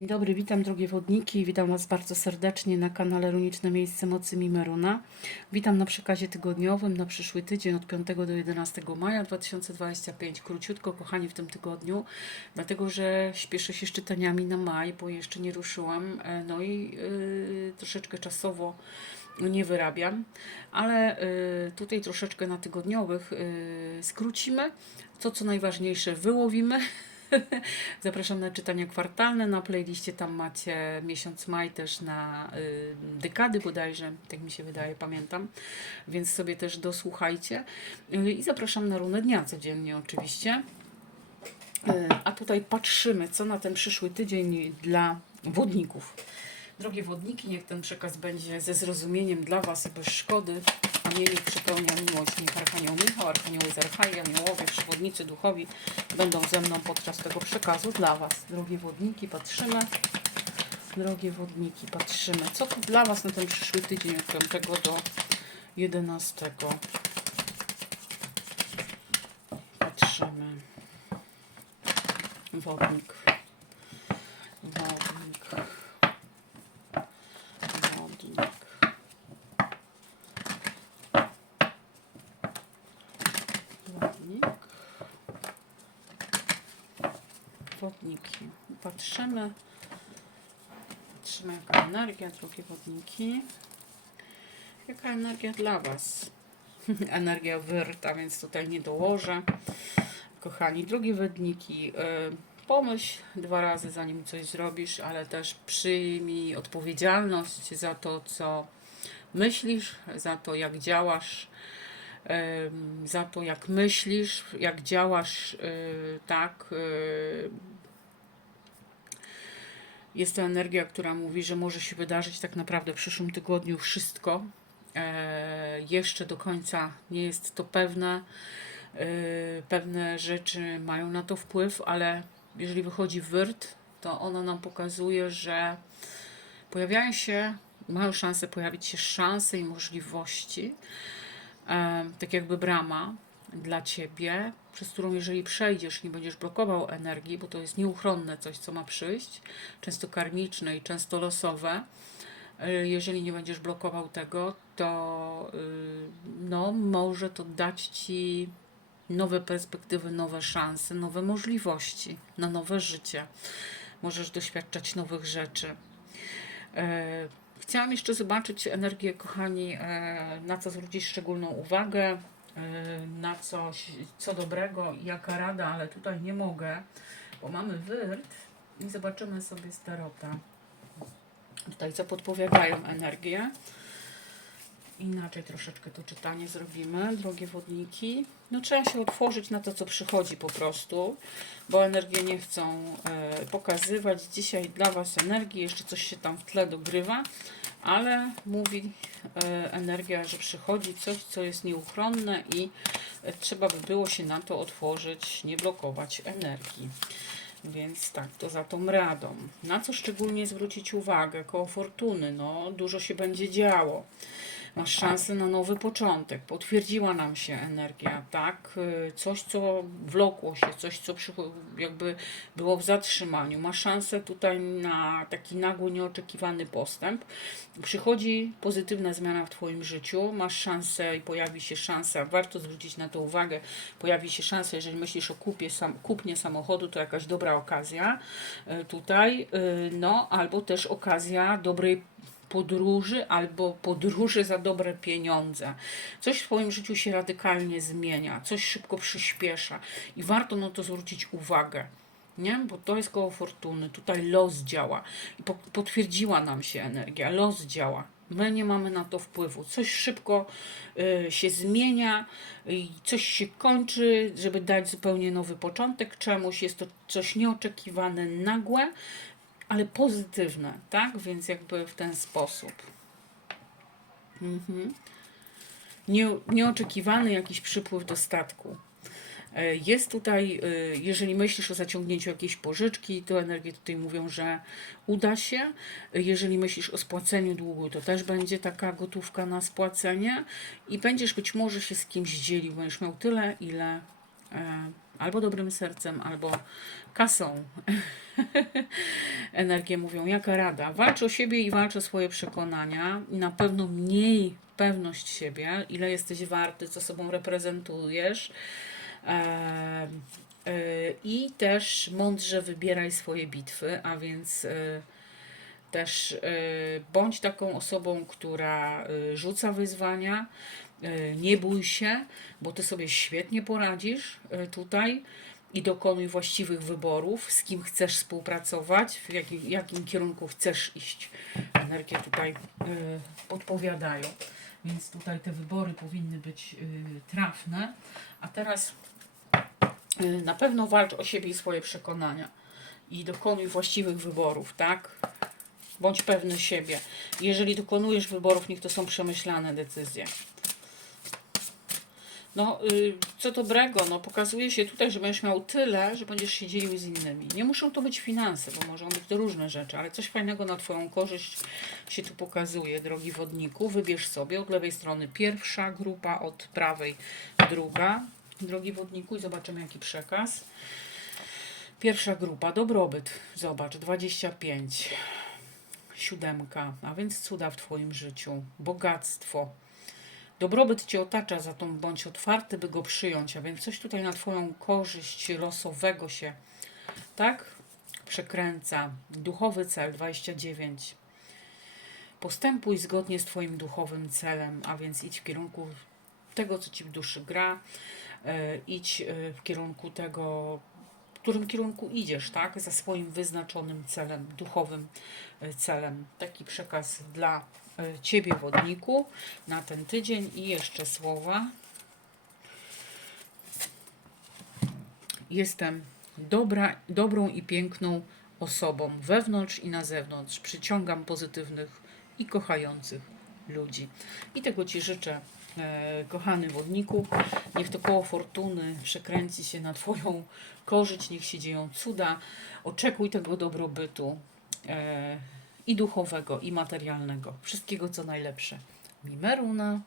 Dzień dobry, witam drogie wodniki, witam Was bardzo serdecznie na kanale Runiczne Miejsce Mocy Mimeruna. Witam na przekazie tygodniowym na przyszły tydzień od 5 do 11 maja 2025. Króciutko, kochani, w tym tygodniu, dlatego że śpieszę się z czytaniami na maj, bo jeszcze nie ruszyłam, e, no i yy, troszeczkę czasowo nie wyrabiam, ale y, tutaj troszeczkę na tygodniowych y, skrócimy. To, co najważniejsze, wyłowimy. Zapraszam na czytania kwartalne na playliście. Tam macie miesiąc maj też na y, dekady bodajże, tak mi się wydaje, pamiętam. Więc sobie też dosłuchajcie. Y, I zapraszam na runę dnia codziennie oczywiście. Y, a tutaj patrzymy, co na ten przyszły tydzień dla wodników. Drogie wodniki, niech ten przekaz będzie ze zrozumieniem dla Was bez szkody. A mnie niech przepełnia miłość. Niech Archanioł Michał, Archanioły z Archai, aniołowie, przewodnicy duchowi będą ze mną podczas tego przekazu dla Was. Drogie wodniki, patrzymy. Drogie wodniki, patrzymy. Co to dla Was na ten przyszły tydzień od 5 do 11? Patrzymy. Wodnik. Wodnik. Wodnik. Wodniki. Patrzymy. Patrzymy jaka energia, drogie wodniki. Jaka energia dla Was? energia wyrta, więc tutaj nie dołożę. Kochani, drogie wodniki, y, pomyśl dwa razy zanim coś zrobisz, ale też przyjmij odpowiedzialność za to, co myślisz, za to, jak działasz, za to, jak myślisz, jak działasz, y, tak. y, Jest to energia, która mówi, że może się wydarzyć tak naprawdę w przyszłym tygodniu wszystko. E, Jeszcze do końca nie jest to pewne. E, Pewne rzeczy mają na to wpływ, ale jeżeli wychodzi wyrt, to ono nam pokazuje, że pojawiają się, mają szansę pojawić się szanse i możliwości, tak jakby brama dla ciebie, przez którą jeżeli przejdziesz, nie będziesz blokował energii, bo to jest nieuchronne coś, co ma przyjść, często karmiczne i często losowe. E, Jeżeli nie będziesz blokował tego, to y, no, może to dać ci nowe perspektywy, nowe szanse, nowe możliwości na nowe życie. Możesz doświadczać nowych rzeczy. Chciałam jeszcze zobaczyć energię, kochani, e, na co zwrócić szczególną uwagę, e, na coś, co dobrego jaka rada, ale tutaj nie mogę, bo mamy wyrt i zobaczymy sobie starota. Tutaj co podpowiadają energię. Inaczej troszeczkę to czytanie zrobimy, drogie wodniki. No trzeba się otworzyć na to, co przychodzi po prostu, bo energie nie chcą e, pokazywać. Dzisiaj dla Was energii, jeszcze coś się tam w tle dogrywa, ale mówi e, energia, że przychodzi coś, co jest nieuchronne i e, trzeba by było się na to otworzyć, nie blokować energii. Więc tak, to za tą radą. Na co szczególnie zwrócić uwagę? Koło fortuny, no dużo się będzie działo. Masz szansę na nowy początek. Potwierdziła nam się energia, tak? Y, Coś, co wlokło się, coś, co jakby było w zatrzymaniu. Masz szansę tutaj na taki nagły, nieoczekiwany postęp. Przychodzi pozytywna zmiana w Twoim życiu. Masz szansę i pojawi się szansa, warto zwrócić na to uwagę, pojawi się szansa, jeżeli myślisz o kupie, sam, kupnie samochodu, to jakaś dobra okazja y, tutaj, y, no albo też okazja dobrej podróży albo podróży za dobre pieniądze. Coś w Twoim życiu się radykalnie zmienia, coś szybko przyspiesza i warto na to zwrócić uwagę. Nie? Bo to jest koło fortuny, tutaj los działa i po, potwierdziła nam się energia, los działa. My nie mamy na to wpływu. Coś szybko y, się zmienia, i coś się kończy, żeby dać zupełnie nowy początek czemuś. Jest to coś nieoczekiwane, nagłe, ale pozytywne, tak? Więc jakby w ten sposób. Mhm. Nie, nieoczekiwany jakiś przypływ dostatku. E, Jest tutaj, e, jeżeli myślisz o zaciągnięciu jakiejś pożyczki, to energie tutaj mówią, że uda się. E, Jeżeli myślisz o spłaceniu długu, to też będzie taka gotówka na spłacenie i będziesz być może się z kimś dzielił, będziesz miał tyle, ile albo dobrym sercem, albo kasą. Energie mówią, jaka rada? Walcz o siebie i walcz o swoje przekonania i na pewno mniej pewność siebie, ile jesteś warty, co sobą reprezentujesz. E, e, I też mądrze wybieraj swoje bitwy, a więc e, też e, bądź taką osobą, która e, rzuca wyzwania. e, Nie bój się, bo ty sobie świetnie poradzisz tutaj i dokonuj właściwych wyborów, z kim chcesz współpracować, w jakim, jakim kierunku chcesz iść. Energie tutaj podpowiadają. Więc tutaj te wybory powinny być trafne. A teraz na pewno walcz o siebie i swoje przekonania i dokonuj właściwych wyborów, tak? Bądź pewny siebie. Jeżeli dokonujesz wyborów, niech to są przemyślane decyzje. No, y, co dobrego, no pokazuje się tutaj, że będziesz miał tyle, że będziesz się dzielił z innymi. Nie muszą to być finanse, bo mogą być to różne rzeczy, ale coś fajnego na Twoją korzyść się tu pokazuje, drogi wodniku. Wybierz sobie od lewej strony pierwsza grupa, od prawej druga, drogi wodniku i zobaczymy jaki przekaz. Pierwsza grupa, dobrobyt, zobacz, 25 siódemka, a więc cuda w Twoim życiu, bogactwo. Dobrobyt Cię otacza, za tą bądź otwarty, by go przyjąć, a więc coś tutaj na Twoją korzyść losowego się, tak? Przekręca. Duchowy cel 29. Postępuj zgodnie z Twoim duchowym celem, a więc idź w kierunku tego, co Ci w duszy gra, e, idź e, w kierunku tego, którym kierunku idziesz, tak? Za swoim wyznaczonym celem, duchowym e, celem. Taki przekaz dla e, Ciebie, wodniku, na ten tydzień i jeszcze słowa. Jestem dobra, dobrą i piękną osobą wewnątrz i na zewnątrz. Przyciągam pozytywnych i kochających ludzi. I tego Ci życzę, kochany wodniku. Niech to koło fortuny przekręci się na Twoją korzyść, niech się dzieją cuda. Oczekuj tego dobrobytu e, i duchowego, i materialnego. Wszystkiego co najlepsze. Mimeruna.